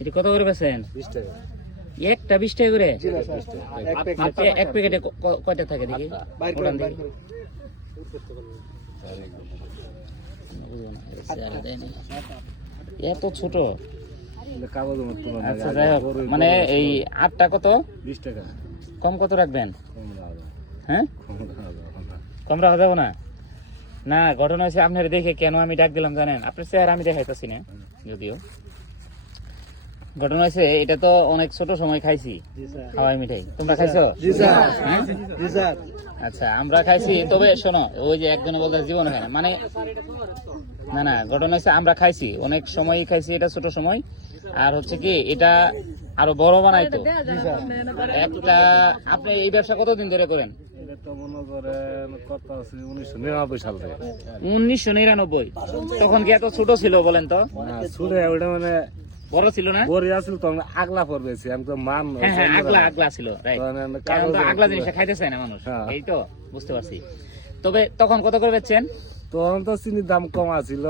এটা কত করে বেচেন? 20 টাকা। একটা 20 টাকা করে? আচ্ছা, এক প্যাকেটে কয়টা থাকে দেখি? এত ছোট? আচ্ছা যাই হোক, মানে এই 8টা কত? 20 টাকা। কম কত রাখবেন? হ্যাঁ, কম রাখা যাবো না? না, ঘটনা হয়েছে আপনার দেখে কেন আমি ডাক দিলাম জানেন? আপনার চেহারা আমি দেখাইতেছি না যদিও। ঘটনা হয়েছে এটা তো অনেক ছোট সময় খাইছি হাওয়াই মিঠাই। তোমরা খাইছো? আচ্ছা আমরা খাইছি, তবে শোনো ওই যে একজনে বলতে জীবনে খায় না মানে, না না, ঘটনা হচ্ছে আমরা খাইছি অনেক সময়ই খাইছি এটা ছোট সময়। আর হচ্ছে কি এটা আরো বড় বানাইতো একটা। আপনি এই ব্যবসা কতদিন ধরে করেন? 1999। তখন কি এত ছোট ছিল বলেন তো? মানে বড় ছিল না? আগলা পড়বেছি আমি তো মান আগলা ছিল, আগলা জিনিসটা খাইতে চায় না মানুষ, এই তো বুঝতে পারছি। তবে তখন কত করে বেচছেন? তখন তো চিনির দাম কম আছিল,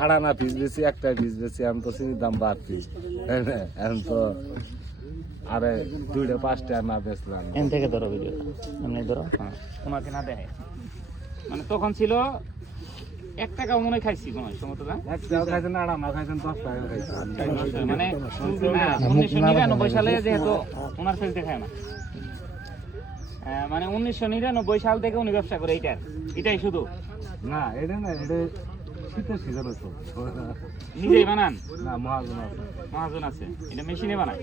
8 আনা পিস বেশি, একটা পিস বেশি। আমি তো চিনির দাম বাড়তি, এখন তো আরে 2টা 5টা না বেচলাম। এন থেকে ধরো ভিডিও, এমনি ধরো, তোমাকে না দেখে। মানে তখন ছিল 1 টাকা মনে খাইছি কোন সময় না? 1 টাকা খাইছেন, 8 আনা খাইছেন, 10 টাকা খাইছেন। মানে 1999 সালে যেহেতু ওনার ফেস দেখায় না, মানে 1999 সাল থেকে উনি ব্যবসা করে এটাই শুধু না, এটা না, এটা শীতের সিজন তো নিজেই বানান না, মহাজন আছে, এটা মেশিনে বানায়।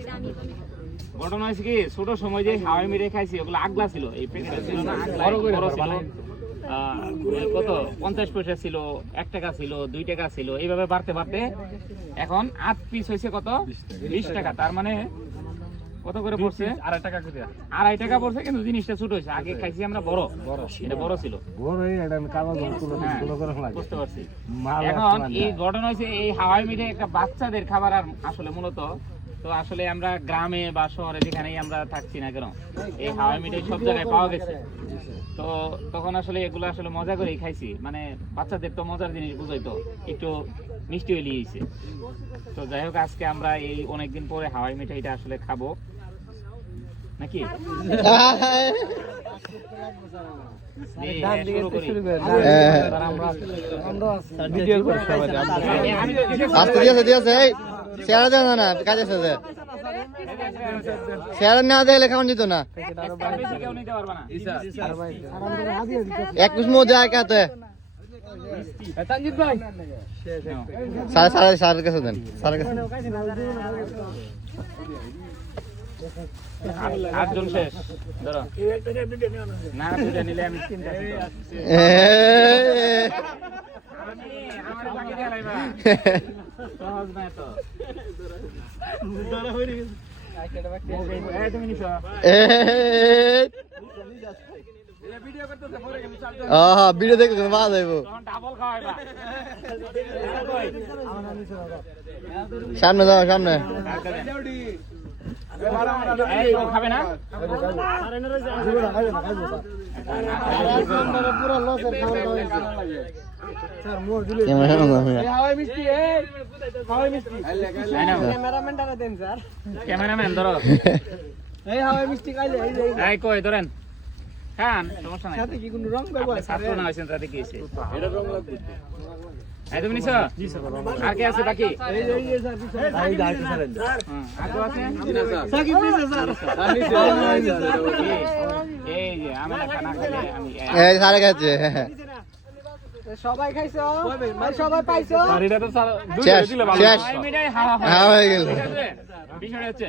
ঘটনা হয়েছে কি ছোট সময় যে হাওয়াই মিঠাই খাইছি ওগুলো আগলা ছিল, এই প্যাকেটে ছিল না, বড় ছিল। কত 50 পয়সা ছিল, 1 টাকা ছিল, 2 টাকা ছিল, এইভাবে বাড়তে বাড়তে এখন 8 পিস হয়েছে কত? 20 টাকা। তার মানে কত করে পড়ছে? 2.5 টাকা করে। 2.5 টাকা পড়ছে, কিন্তু জিনিসটা ছোট হয়েছে। আগে খাইছি আমরা বড়, এটা বড় ছিল। বুঝতে পারছি। এখন এই ঘটনা হয়েছে এই হাওয়াই মিঠাই একটা বাচ্চাদের খাবার, আর আসলে মূলত তো আসলে আমরা গ্রামে বা শহরে যেখানেই আমরা থাকছি না কেন, এই হাওয়াই মিঠাই সব জায়গায় পাওয়া গেছে। তো তখন আসলে এগুলো আসলে মজা করেই খাইছি, মানে বাচ্চাদের তো মজার জিনিস বুঝাই, তো একটু মিষ্টি হয়ে লিয়েছে। তো যাই হোক, আজকে আমরা এই অনেকদিন পরে হাওয়াই মিঠাইটা আসলে খাবো নাকি? না দেখলে খাওয়ান যেত না, 1 পিস মো দেয় কাতে সাড়ে কাছে দেন, সাড়ে কাছে। 8 জন শেষ ধরো না, 2টা নিলে আমি 3টা সহজ না তো। তুমি নিছো ভিডিও দেখলে ভালো যাইব। ডাবল খাওয়াইবা, সামনে যাও, সামনে খাবে না? ক্যামেরাম্যান ধরো, কই ধরেন খান, সমস্যা নাই। ছাত্র না হয়েছেন তাতে কি হয়েছে? তুমি নিছো? আর কে আছে বাকি? সবাই খাইছো, সবাই পাইছো, হয়ে গেল। বিষয় হচ্ছে